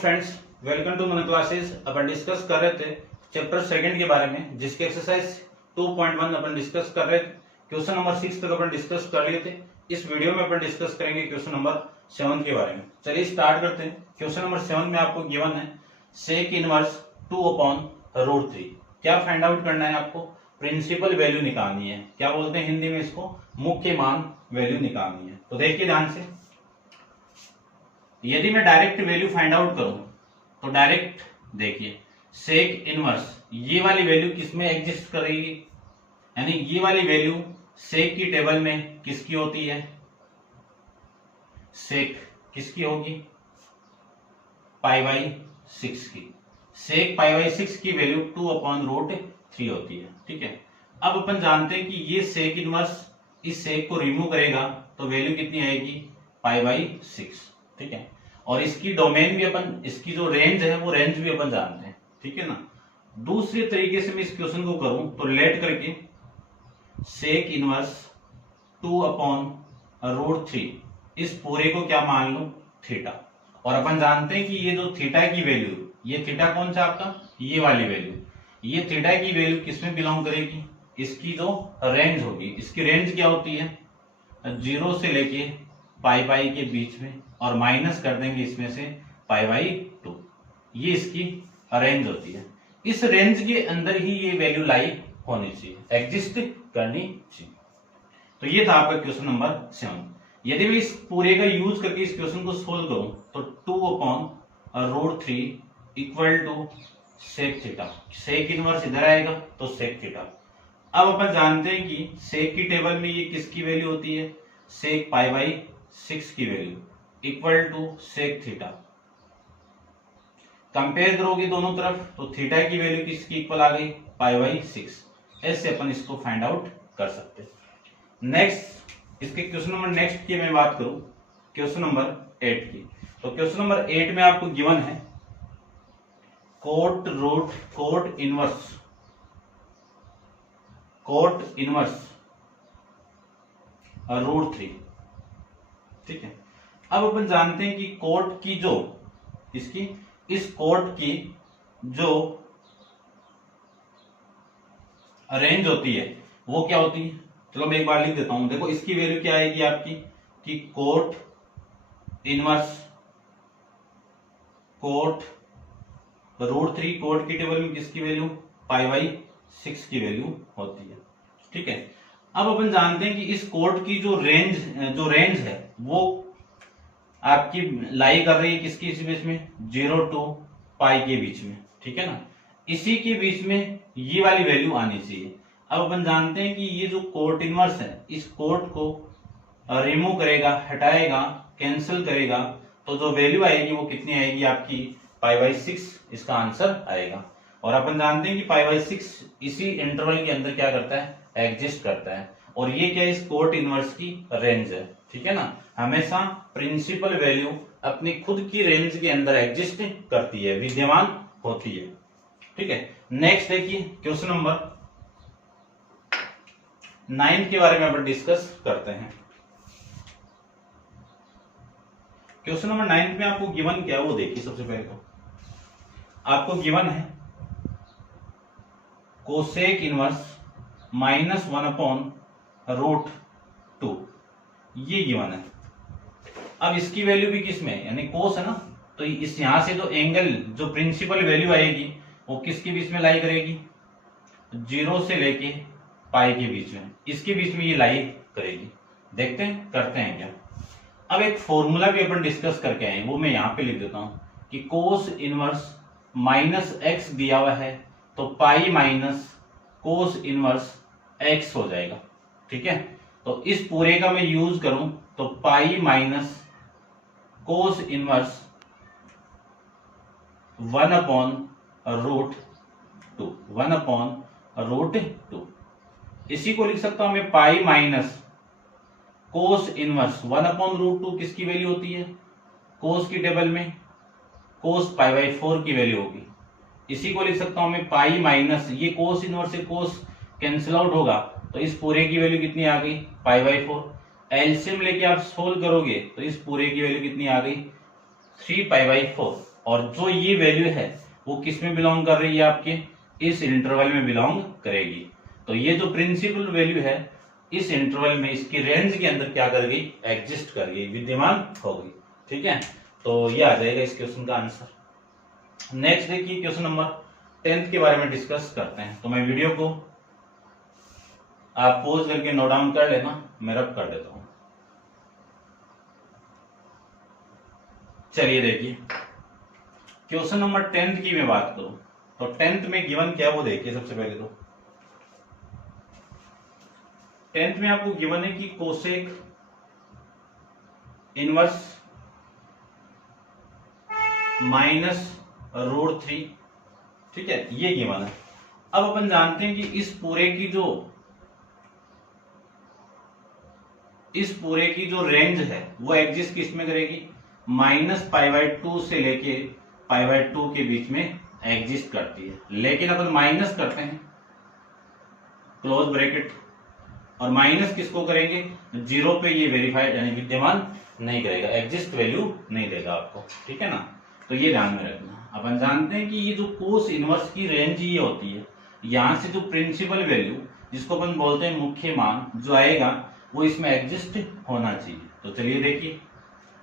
Friends, welcome to मन classes. अपन discuss कर रहे थे चैप्टर सेकंड के बारे में, जिसके एक्सरसाइज 2.1 अपन डिस्कस कर रहे थे। क्वेश्चन नंबर 6 तक अपन डिस्कस कर लिए थे। इस वीडियो में अपन डिस्कस करेंगे क्वेश्चन नंबर 7 के बारे में। चलिए स्टार्ट करते हैं। क्वेश्चन नंबर 7 में आपको गिवन है सेक इनवर्स 2/√3। क्या फाइंड आउट करना है आपको? प्रिंसिपल वैल्यू निकालनी है। क्या बोलते हैं हिंदी में इसको? मुख्य मान वैल्यू निकालनी है। तो देखिए ध्यान से, यदि मैं डायरेक्ट वैल्यू फाइंड आउट करूं तो डायरेक्ट देखिए सेक इनवर्स ये वाली वैल्यू किसमें एग्जिस्ट करेगी, यानी ये वाली वैल्यू सेक की टेबल में किसकी होती है? सेक किसकी होगी? π/6 की। सेक π/6 की वैल्यू 2/√3 होती है। ठीक है, अब अपन जानते हैं कि ये सेक इनवर्स इस सेक को रिमूव करेगा तो वैल्यू कितनी आएगी? π/6। ठीक है, और इसकी डोमेन भी अपन, इसकी जो रेंज है वो रेंज भी अपन जानते हैं। ठीक है ना। दूसरे तरीके से मैं इस क्वेश्चन को करूं तो लेट करके सेक इनवर्स 2/√3 इस पूरे को क्या मान लूं? थीटा। और अपन जानते हैं कि ये जो थीटा की वैल्यू, ये थीटा कौन सा आपका? ये वाली वैल्यू, ये थीटा की वैल्यू किसमें बिलोंग करेगी? इसकी जो रेंज होगी, इसकी रेंज क्या होती है? 0 से लेके π के बीच में, और माइनस कर देंगे इसमें से π/2। ये इसकी रेंज होती है। इस रेंज के अंदर ही ये वैल्यू लाई होनी चाहिए, एग्जिस्ट करनी चाहिए। तो ये था आपका क्वेश्चन नंबर 7। यदि मैं इस पूरे का यूज करके इस क्वेश्चन को सोल्व करूं तो 2/√3 equal to sec theta. Sec inverse इधर आएगा तो सेक थीटा। अब अपन जानते हैं कि सेक की टेबल में ये किसकी वैल्यू होती है? सेक π/6 की value equal to sec theta. Compare करोगे दोनों तरफ तो थीटा की वैल्यू किसकी इक्वल आ गई? π/6। ऐसे अपन इसको फाइंड आउट कर सकते हैं। नेक्स्ट, इसके क्वेश्चन नंबर नेक्स्ट की मैं बात करूं, क्वेश्चन नंबर 8 की। तो क्वेश्चन नंबर 8 में आपको गिवन है कोट इनवर्स √3। ठीक है, अब अपन जानते हैं कि कोट की जो इसकी इस कोट की जो रेंज होती है वो क्या होती है? चलो मैं एक बार लिख देता हूं। देखो इसकी वैल्यू क्या आएगी आपकी कि कोट इनवर्स √3 कोट की टेबल में किसकी वैल्यू? π/6 की वैल्यू होती है। ठीक है, अब अपन जानते हैं कि इस कोट की जो रेंज है वो आपकी लाई कर रही है किसकी इस बीच में? 0 to π के बीच में। ठीक है ना, इसी के बीच में ये वाली वैल्यू आनी चाहिए। अब अपन जानते हैं कि ये जो कोट इनवर्स है इस कोट को रिमूव करेगा, हटाएगा, कैंसिल करेगा, तो जो वैल्यू आएगी वो कितनी आएगी आपकी? π/6 इसका आंसर आएगा। और अपन जानते हैं कि π/6 इसी इंटरवल के अंदर क्या करता है? एग्जिस्ट करता है। और ये क्या? इस कोट इनवर्स की रेंज है। ठीक है ना, हमेशा प्रिंसिपल वैल्यू अपनी खुद की रेंज के अंदर एग्जिस्ट करती है, विद्यमान होती है। ठीक है, नेक्स्ट देखिए क्वेश्चन नंबर 9 के बारे में अपन डिस्कस करते हैं। क्वेश्चन नंबर 9 में आपको गिवन क्या वो देखिए। सबसे पहले तो आपको गिवन है कोसेक इनवर्स -1/√2, ये गिवन है। अब इसकी वैल्यू भी किस में, यानी कोस है ना, तो इस यहां से जो एंगल, जो प्रिंसिपल वैल्यू आएगी वो किसके बीच में लाई करेगी? 0 से लेके π के बीच में, इसके बीच में ये लाई करेगी। देखते हैं करते हैं क्या। अब एक फॉर्मूला भी अपन डिस्कस करके आए, वो मैं यहां पे लिख देता हूं कि कोस इनवर्स -x दिया हुआ है तो π - कोस इनवर्स x हो जाएगा। ठीक है, तो इस पूरे का मैं यूज करूं तो π - कोस इनवर्स 1/√2। इसी को लिख सकता हूं मैं π - कोस इनवर्स 1/√2 किसकी वैल्यू होती है? कोस की टेबल में कोस π/4 की वैल्यू होगी। इसी को लिख सकता हूं मैं π- ये कोस इनवर्स से कोस कैंसिल आउट होगा तो इस पूरे की वैल्यू कितनी आ गई? π/4। एलसीएम लेके आप सोल्व करोगे तो इस पूरे की वैल्यू कितनी आ गई? 3π/4। और जो ये वैल्यू है वो किस में बिलोंग कर रही है, आपके इस इंटरवल में बिलोंग करेगी। तो ये जो प्रिंसिपल वैल्यू है इस इंटरवल में इसकी रेंज के अंदर क्या कर गई, एग्जिस्ट कर गई, विद्यमान हो गई। ठीक है, तो ये आ जाएगा इस क्वेश्चन का आंसर। नेक्स्ट देखिए क्वेश्चन नंबर 10 के बारे में डिस्कस करते हैं। तो मैं वीडियो को आप पॉज करके नोट डाउन कर लेना, मैं रब कर देता हूं। चलिए देखिए क्वेश्चन नंबर 10 की मैं बात करूं तो 10th में गिवन क्या वो देखिए। सबसे पहले तो 10th में आपको गिवन है कि कोसेक इनवर्स -√3, ठीक है, ये गिवन है। अब अपन जानते हैं कि इस पूरे की जो रेंज है वो एग्जिस्ट किस में करेगी, -π/2 से लेके π/2 के बीच में एग्जिस्ट करती है। लेकिन अपन माइनस करते हैं क्लोज ब्रैकेट, और माइनस किसको करेंगे, 0 पे ये वेरीफाइड यानी विद्यमान नहीं करेगा, एग्जिस्ट वैल्यू नहीं देगा आपको। ठीक है ना, तो ये ध्यान में रखना। अपन जानते हैं कि ये जो कोस इनवर्स की रेंज ये होती है, यहां से जो प्रिंसिपल वैल्यू जिसको अपन बोलते हैं मुख्य मान जो आएगा वो इसमें एग्जिस्ट होना चाहिए। तो चलिए देखिए,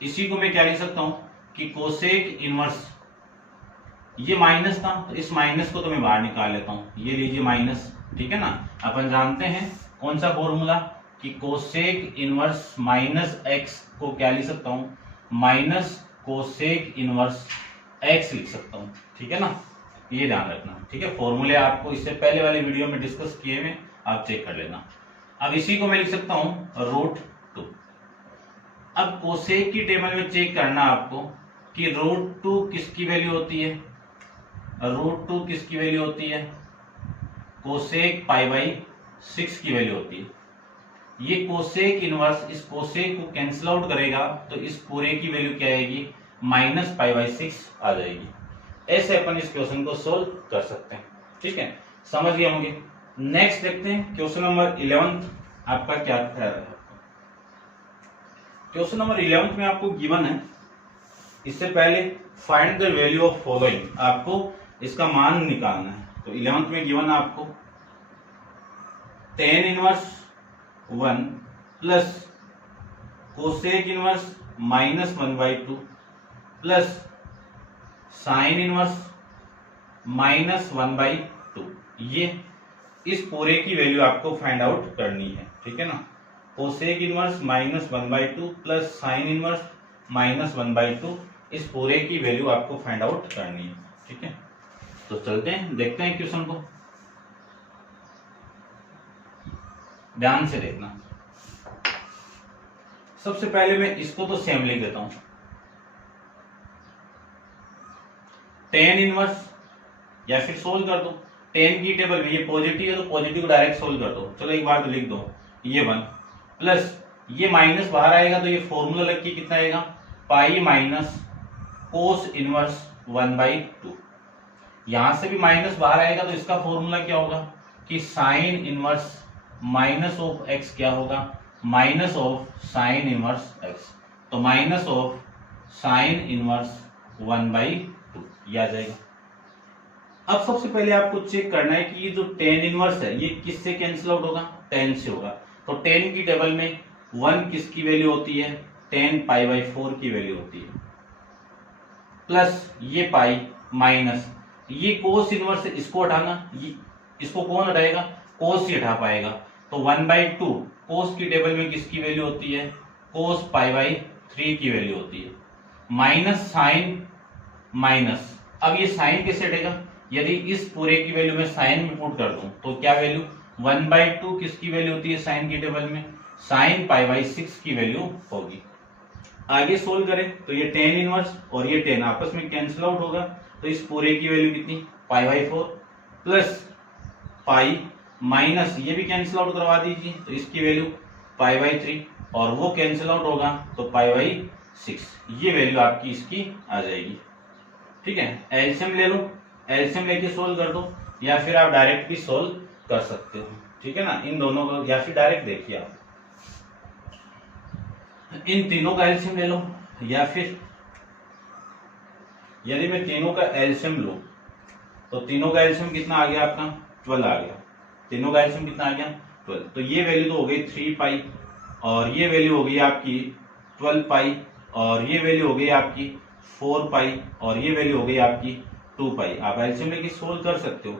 इसी को मैं क्या लिख सकता हूं कि कोसेक इनवर्स, ये माइनस था तो इस माइनस को तो मैं बाहर निकाल लेता हूं, ये लीजिए माइनस। ठीक है ना, अपन जानते हैं कौन सा फॉर्मूला कि कोसेक इनवर्स -x को क्या लिख सकता हूं, माइनस कोसेक इनवर्स x लिख सकता हूं। ठीक है ना, ये ध्यान रखना। ठीक है, फॉर्मूले आपको इससे पहले वाले वीडियो में डिस्कस किए हुए, आप चेक कर लेना। अब इसी को मैं लिख सकता हूं √2। अब कोसेक की टेबल में चेक करना आपको कि √2 किसकी वैल्यू होती है, √2 किसकी वैल्यू होती है, कोसेक π/6 की वैल्यू होती है। ये कोसेक इनवर्स इस कोसेक को कैंसिल आउट करेगा तो इस पूरे की वैल्यू क्या आएगी, -π/6 आ जाएगी। ऐसे अपन इस क्वेश्चन को सोल्व कर सकते हैं। ठीक है, समझ गए होंगे। नेक्स्ट देखते हैं क्वेश्चन नंबर 11 आपका क्या कह रहा है। क्वेश्चन नंबर 11 में आपको गिवन है, इससे पहले find the value of following, आपको इसका मान निकालना है। तो 11 में गिवन है आपको tan inverse 1 plus cosec inverse -1/2 plus sine inverse -1/2। ये इस पूरे की वैल्यू आपको फाइंड आउट करनी है। ठीक है ना, cosec inverse -1/2 plus sine inverse -1/2, इस पूरे की वैल्यू आपको फाइंड आउट करनी है। ठीक है, तो चलते हैं देखते हैं क्वेश्चन को, ध्यान से देखना। सबसे पहले मैं इसको तो सेम लिख देता हूं, tan इनवर्स, या फिर सोल्व कर दो। tan की टेबल में ये पॉजिटिव है तो पॉजिटिव को डायरेक्ट सोल्व कर दो। चलो एक बार तो लिख दो, ये 1 प्लस ये माइनस बाहर आएगा तो ये फॉर्मूला लग के कितना आएगा, पाई माइनस कोस इनवर्स 1/2। यहां से भी माइनस बाहर आएगा तो इसका फॉर्मूला क्या होगा कि sine inverse minus of x क्या होगा, minus of sine inverse x. तो माइनस ऑफ साइन इनवर्स 1/2 ये आ जाएगा। अब सबसे पहले आपको चेक करना है कि ये जो tan इनवर्स है ये किससे कैंसिल आउट होगा, tan से होगा। तो tan की टेबल में 1 किसकी वैल्यू होती है, tan π/4 की वैल्यू होती है, प्लस ये पाई माइनस ये कोस इनवर्स, इसको हटाना, ये इसको कौन हटाएगा, कोस ही हटा पाएगा। तो 1/2 कोस की टेबल में किसकी वैल्यू होती है, कोस π/3 की वैल्यू होती है, माइनस साइन माइनस। अब ये साइन कैसे हटेगा, यदि इस पूरे की वैल्यू में साइन में पुट कर दूं तो क्या वैल्यू, 1/2 किसकी वैल्यू होती है साइन की टेबल में, साइन π/6 की वैल्यू होगी। आगे सोल्व करें तो ये tan इनवर्स और ये tan आपस में कैंसिल आउट होगा, तो इस पूरे की वैल्यू कितनी, π/4 प्लस पाई माइनस ये भी कैंसिल आउट करवा दीजिए तो इसकी वैल्यू π/3 और वो कैंसिल आउट होगा तो π/6, ये वैल्यू आपकी इसकी आ जाएगी। ठीक है, एलसीएम ले लो, एलसीएम लेके सोल्व कर दो, या फिर आप डायरेक्ट भी सोल्व कर सकते हो। ठीक है ना, इन दोनों को, या फिर डायरेक्ट देखिए आप इन तीनों का एलसीएम ले लो, या फिर यदि मैं तीनों का एलसीएम लूं तो तीनों का एलसीएम कितना आ गया आपका 12 आ गया। तीनों का एलसीएम कितना आ गया 12। तो ये वैल्यू तो हो गई 3 पाई और ये वैल्यू हो गई आपकी 12 पाई और ये वैल्यू हो गई आपकी 4 पाई और ये वैल्यू हो गई आपकी 2 पाई। आप एलसीएम लेके सोल्व कर सकते हो।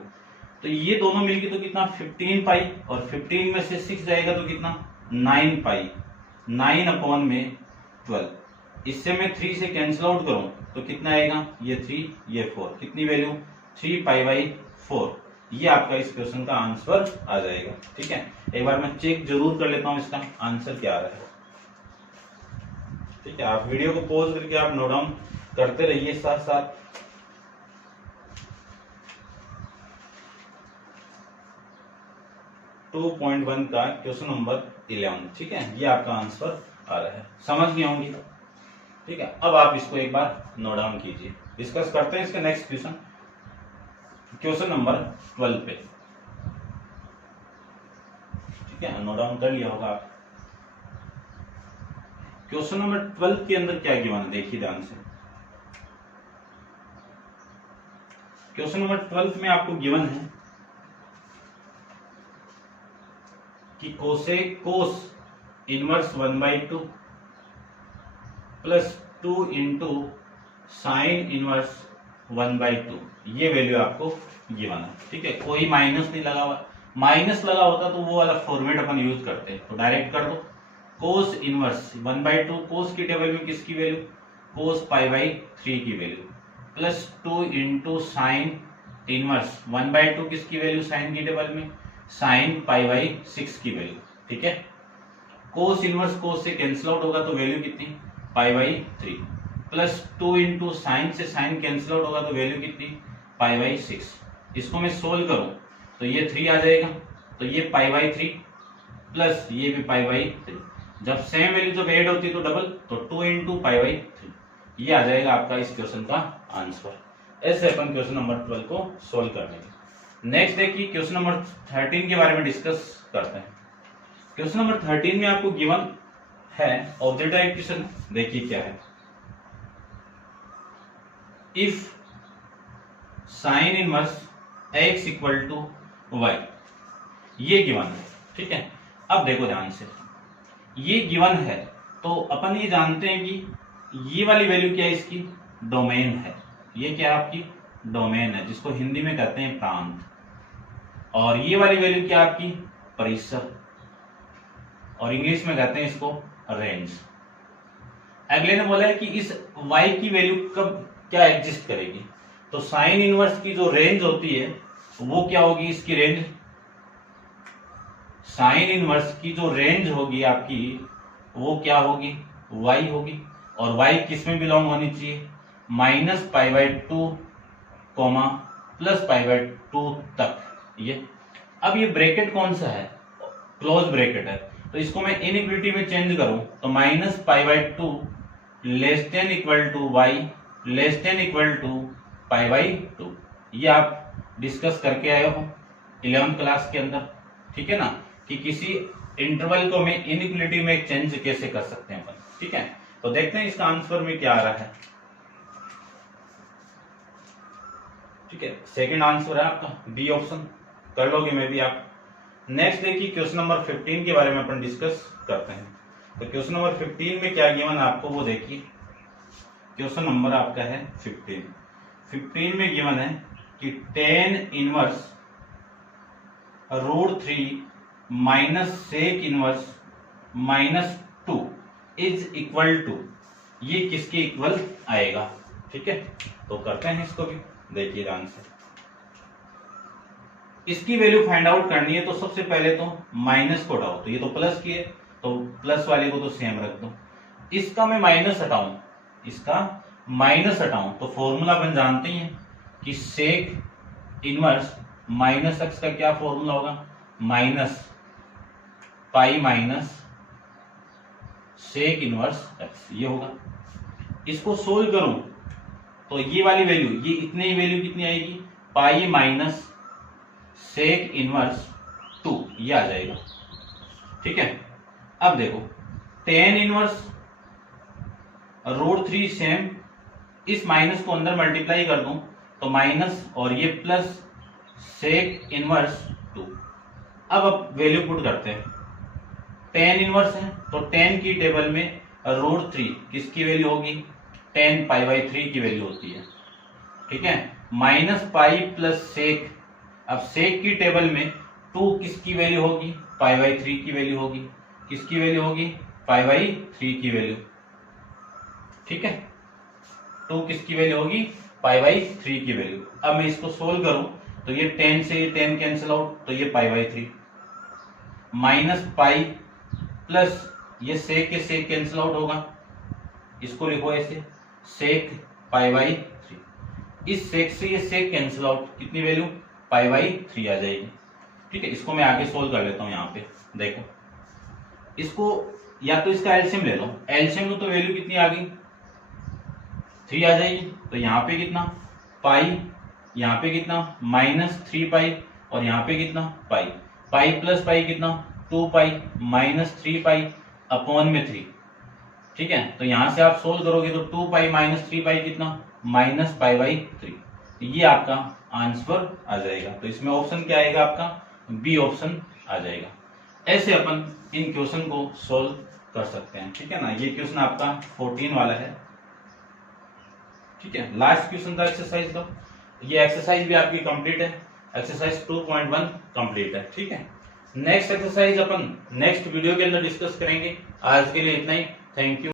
तो ये दोनों मिलके तो कितना 15 पाई और 15 में से 6 जाएगा तो कितना 9 पाई। 9 अपॉन में 12। इससे मैं 3 से कैंसिल आउट करूं तो कितना आएगा ये 3 ये 4 कितनी वैल्यू 3 पाई बाई 4। ये आपका इस क्वेश्चन का आंसर आ जाएगा। ठीक है, एक बार मैं चेक जरूर कर लेता हूं इसका आंसर क्या आ रहा है। ठीक है, आप वीडियो को पॉज करके आप नोट डाउन करते रहिए साथ साथ। टू 2.1 का क्वेश्चन नंबर 11। ठीक है, ये आपका आंसर आ रहा है, समझ गए होंगे। ठीक है, अब आप इसको एक बार नोट डाउन कीजिए। डिस्कस करते हैं इसका नेक्स्ट क्वेश्चन, क्वेश्चन नंबर 12 पे। ठीक है, नोट डाउन कर लिया होगा आप। क्वेश्चन नंबर 12 के अंदर क्या गिवन है देखिए ध्यान से। क्वेश्चन नंबर 12 में आपको गिवन है कि cosec cos inverse 1/2 plus 2 into sine inverse 1/2 ये वैल्यू आपको गिवन है। ठीक है, कोई माइनस नहीं लगा हुआ। माइनस लगा होता तो वो वाला फॉर्मेट अपन यूज करते हैं, तो डायरेक्ट कर दो। कोस इनवर्स 1/2 कोस की टेबल में किसकी वैल्यू कोस π/3 की value plus 2 into sine inverse 1/2 किसकी वैल्यू साइन की टेबल में साइन π/6 की वैल्यू। ठीक है, कोस इनवर्स कोस से कैंसिल आउट होगा तो वैल्यू कितनी π/3 प्लस 2 इंटू साइन से साइन कैंसिल आउट होगा तो वैल्यू कितनी π/6। इसको मैं सोल्व करूं तो ये 3 आ जाएगा तो ये π/3 प्लस ये भी π/3। जब सेम वैल्यू जब ऐड होती है तो डबल, तो 2 इंटू π/3 ये आ जाएगा आपका इस क्वेश्चन का आंसर। ऐसे अपन क्वेश्चन नंबर 12 को सोल्व कर लेंगे। नेक्स्ट देखिए क्वेश्चन नंबर 13 के बारे में डिस्कस करते हैं। क्वेश्चन नंबर 13 में आपको गिवन है ऑब्जेक्टिव इक्वेशन, देखिए क्या है। If sine inverse x equal to y ये गिवन है। ठीक है, अब देखो ध्यान से, ये गिवन है तो अपन ये जानते हैं कि ये वाली वैल्यू क्या है इसकी डोमेन है। ये क्या है आपकी डोमेन है जिसको हिंदी में कहते हैं प्रांत। और ये वाली वैल्यू क्या आपकी परिसर और इंग्लिश में कहते हैं इसको रेंज। अगले ने बोला है कि इस y की वैल्यू कब क्या एग्जिस्ट करेगी, तो साइन इनवर्स की जो रेंज होती है वो क्या होगी इसकी रेंज। साइन इनवर्स की जो रेंज होगी आपकी वो क्या होगी y होगी। और y किस में बिलोंग होनी चाहिए -π/2 प्लस π/2 तक। ये अब ये ब्रैकेट कौन सा है क्लोज ब्रैकेट है, तो इसको मैं इनइक्वालिटी में चेंज करूं तो -π/2 less than equal to y less than equal to π/2। ये आप डिस्कस करके आए हो 11th क्लास के अंदर। ठीक है ना, कि किसी इंटरवल को मैं इनइक्वालिटी में चेंज कैसे कर सकते हैं अपन। ठीक है, तो देखते हैं इसका आंसर में क्या आ रहा है। ठीक है, सेकंड आंसर है आपका बी ऑप्शन, कर लोगे में भी आप। नेक्स्ट देखिए क्वेश्चन नंबर 15 के बारे में अपन डिस्कस करते हैं। तो क्वेश्चन नंबर 15 में क्या गिवन आपको वो देखिए। क्वेश्चन नंबर आपका है 15 में गिवन है कि tan inverse √3 minus sec inverse -2 is equal to ये किसके इक्वल आएगा। ठीक है, तो करते हैं इसको भी, देखिए ध्यान से। इसकी वैल्यू फाइंड आउट करनी है तो सबसे पहले तो माइनस को हटाओ, तो ये तो प्लस की है तो प्लस वाले को तो सेम रख दो। इसका मैं माइनस हटाऊं, इसका माइनस हटाऊं तो फॉर्मूला अपन जानते ही हैं कि सेक इनवर्स माइनस एक्स का क्या फॉर्मूला होगा minus pi minus sec inverse एक्स, ये होगा। इसको सोल्व करूं तो ये वाली वैल्यू ये इतने ही वैल्यू कितनी आएगी पाई माइनस सेक इनवर्स 2 ये आ जाएगा। ठीक है, अब देखो tan इनवर्स √3 सेम इस माइनस को अंदर मल्टीप्लाई कर दूं तो माइनस और ये प्लस सेक इनवर्स 2। अब वैल्यू पुट करते हैं। टेन इनवर्स है तो टेन की टेबल में √3 किसकी वैल्यू होगी, टेन पाई बाई 3 की वैल्यू होती है, ठीक है। माइनस पाई प्लस सेक, अब सेक की टेबल में 2 किसकी वैल्यू होगी, पाई बाई 3 की वैल्यू होगी। किसकी वैल्यू होगी, पाई बाई 3 की वैल्यू, ठीक है। 2 किसकी वैल्यू होगी, पाई बाई 3 की वैल्यू। अब मैं इसको सोल्व करूं तो ये 10 से ये 10 कैंसिल आउट तो ये pi by 3, minus pi plus ये सेक के सेक कैंसिल आउट होगा, इसको लिखो ऐसे सेक पाई बाई 3। इस सेक से ये सेक कैंसिल आउट, कितनी वैल्यू, पाई बाई 3 आ जाएगी, ठीक है। इसको मैं आगे सोल्व कर लेता हूं। यहाँ पे देखो, इसको या तो इसका एलसीएम ले लो, एलसीएम लो तो वैल्यू कितनी आ गई, 3 आ जाएगी। तो यहाँ पे कितना पाई, यहाँ पे कितना -3 पाई, और यहाँ पे कितना पाई, पाई प्लस पाई कितना 2 पाई, -3 पाई अपॉन में 3, ठीक है। तो यहां से आप सोल्व करोगे तो 2 पाई -3 पाई कितना, माइनस पाई बाई 3। तो ये आपका आंसर आ जाएगा। तो इसमें ऑप्शन क्या आएगा आपका, बी ऑप्शन आ जाएगा। ऐसे अपन इन क्वेश्चन को सोल्व कर सकते हैं, ठीक है ना। ये क्वेश्चन आपका 14 वाला है, ठीक है। लास्ट क्वेश्चन था एक्सरसाइज का, ये एक्सरसाइज भी आपकी कंप्लीट है, एक्सरसाइज 2.1 कंप्लीट है, ठीक है। नेक्स्ट एक्सरसाइज अपन नेक्स्ट वीडियो के अंदर डिस्कस करेंगे। आज के लिए इतना ही, थैंक यू।